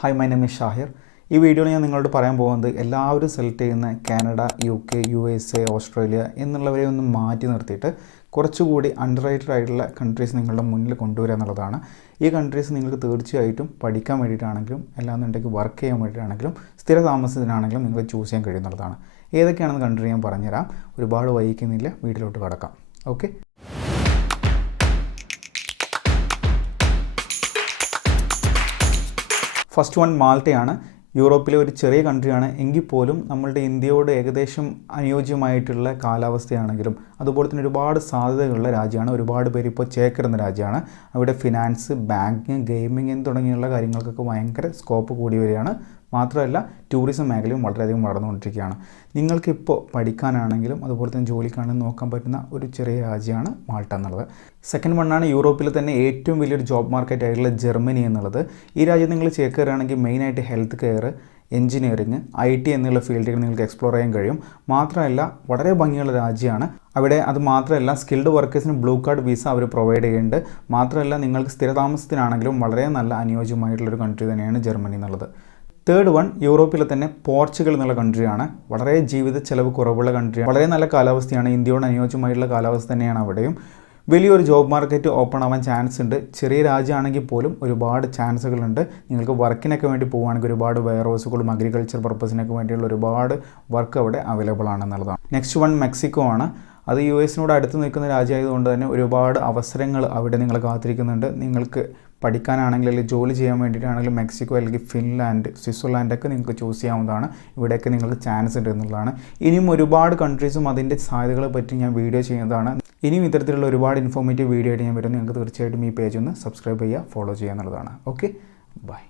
Hi, my name is Shahir. ഈ വീഡിയോയിൽ ഞാൻ നിങ്ങളോട് പറയാൻ പോകുന്നത് എല്ലാവരും സെലക്ട് ചെയ്യുന്ന കാനഡ, UK, USA, ഓസ്ട്രേലിയ എന്നുള്ളവരെ ഒന്ന് മാറ്റി നിർത്തിയിട്ട് കുറച്ചുകൂടി അണ്ടർ റേറ്റഡ് ആയിട്ടുള്ള കൺട്രീസ് നിങ്ങളുടെ മുന്നിൽ കൊണ്ടുവരിക എന്നുള്ളതാണ്. ഈ കൺട്രീസ് നിങ്ങൾക്ക് തീർച്ചയായിട്ടും പഠിക്കാൻ വേണ്ടിയിട്ടാണെങ്കിലും അല്ലാന്നുണ്ടെങ്കിൽ വർക്ക് ചെയ്യാൻ വേണ്ടിയിട്ടാണെങ്കിലും സ്ഥിര താമസത്തിനാണെങ്കിലും നിങ്ങൾക്ക് ചൂസ് ചെയ്യാൻ കഴിയുന്നതാണ്. ഏതൊക്കെയാണെന്ന് കൺട്രി ഞാൻ പറഞ്ഞുതരാം. ഒരുപാട് വൈകിക്കുന്നില്ല, വീട്ടിലോട്ട് കടക്കാം. ഓക്കെ. ഫസ്റ്റ് വൺ മാൾട്ടയാണ്. യൂറോപ്പിലെ ഒരു ചെറിയ കൺട്രിയാണ് എങ്കിൽ പോലും നമ്മളുടെ ഇന്ത്യയോട് ഏകദേശം അനുയോജ്യമായിട്ടുള്ള കാലാവസ്ഥയാണെങ്കിലും അതുപോലെ തന്നെ ഒരുപാട് സാധ്യതകളുള്ള രാജ്യമാണ്. ഒരുപാട് പേര് ഇപ്പോൾ ചേക്കേറുന്ന രാജ്യമാണ്. അവിടെ ഫിനാൻസ്, ബാങ്കിങ്, ഗെയിമിങ് തുടങ്ങിയുള്ള കാര്യങ്ങൾക്കൊക്കെ ഭയങ്കര സ്കോപ്പ് കൂടി വരികയാണ്. മാത്രമല്ല ടൂറിസം മേഖലയും വളരെയധികം വളർന്നുകൊണ്ടിരിക്കുകയാണ്. നിങ്ങൾക്കിപ്പോൾ പഠിക്കാനാണെങ്കിലും അതുപോലെ തന്നെ ജോലിക്കാണെങ്കിലും നോക്കാൻ പറ്റുന്ന ഒരു ചെറിയ രാജ്യമാണ് മാൾട്ട എന്നുള്ളത്. സെക്കൻഡ് വണ്ണാണ് യൂറോപ്പിൽ തന്നെ ഏറ്റവും വലിയൊരു ജോബ് മാർക്കറ്റ് ആയിട്ടുള്ള ജർമ്മനി എന്നുള്ളത്. ഈ രാജ്യം നിങ്ങൾ ചേക്കേറുകയാണെങ്കിൽ മെയിനായിട്ട് ഹെൽത്ത് കെയർ, എഞ്ചിനീയറിംഗ്, IT എന്നുള്ള ഫീൽഡുകൾ നിങ്ങൾക്ക് എക്സ്പ്ലോർ ചെയ്യാൻ കഴിയും. മാത്രമല്ല വളരെ ഭംഗിയുള്ള രാജ്യമാണ്. അവിടെ അത് മാത്രമല്ല സ്കിൽഡ് വർക്കേഴ്സിന് ബ്ലൂ കാർഡ് വിസ അവർ പ്രൊവൈഡ് ചെയ്യുന്നുണ്ട്. മാത്രമല്ല നിങ്ങൾക്ക് സ്ഥിരതാമസത്തിനാണെങ്കിലും വളരെ നല്ല അനുയോജ്യമായിട്ടുള്ളൊരു കൺട്രി തന്നെയാണ് ജർമ്മനി എന്നുള്ളത്. തേർഡ് വൺ യൂറോപ്പിലെ തന്നെ പോർച്ചുഗൽ എന്നുള്ള കൺട്രിയാണ്. വളരെ ജീവിത ചെലവ് കുറവുള്ള കൺട്രിയാണ്. വളരെ നല്ല കാലാവസ്ഥയാണ്. ഇന്ത്യയോട് അനുയോജ്യമായിട്ടുള്ള കാലാവസ്ഥ തന്നെയാണ് അവിടെയും. വലിയൊരു ജോബ് മാർക്കറ്റ് ഓപ്പൺ ആവാൻ ചാൻസ് ഉണ്ട്. ചെറിയ രാജ്യമാണെങ്കിൽ പോലും ഒരുപാട് ചാൻസുകളുണ്ട്. നിങ്ങൾക്ക് വർക്കിനൊക്കെ വേണ്ടി പോവുകയാണെങ്കിൽ ഒരുപാട് വെയർ ഹൗസുകളും അഗ്രികൾച്ചർ പർപ്പസിനൊക്കെ വേണ്ടിയുള്ള ഒരുപാട് വർക്ക് അവിടെ അവൈലബിൾ ആണെന്നുള്ളതാണ്. നെക്സ്റ്റ് വൺ മെക്സിക്കോ ആണ്. അത് US-നോട് അടുത്ത് നിൽക്കുന്ന രാജ്യമായതുകൊണ്ട് തന്നെ ഒരുപാട് അവസരങ്ങൾ അവിടെ നിങ്ങളെ കാത്തിരിക്കുന്നുണ്ട്. നിങ്ങൾക്ക് പഠിക്കാനാണെങ്കിൽ അല്ലെങ്കിൽ ജോലി ചെയ്യാൻ വേണ്ടിയിട്ടാണെങ്കിലും മെക്സിക്കോ അല്ലെങ്കിൽ ഫിൻലാൻഡ്, സ്വിറ്റ്സർലാൻഡൊക്കെ നിങ്ങൾക്ക് ചൂസ് ചെയ്യാവുന്നതാണ്. ഇവിടെയൊക്കെ നിങ്ങൾക്ക് ചാൻസ് ഉണ്ട് എന്നുള്ളതാണ്. ഇനിയും ഒരുപാട് കൺട്രീസും അതിൻ്റെ സാധ്യതകളെ പറ്റി ഞാൻ വീഡിയോ ചെയ്യുന്നതാണ്. ഇനിയും ഇത്തരത്തിലുള്ള ഒരുപാട് ഇൻഫോർമേറ്റീവ് വീഡിയോ ആയിട്ട് ഞാൻ വരും. നിങ്ങൾക്ക് തീർച്ചയായിട്ടും ഈ പേജ് ഒന്ന് സബ്സ്ക്രൈബ് ചെയ്യുക, ഫോളോ ചെയ്യുക എന്നുള്ളതാണ്. Okay, by.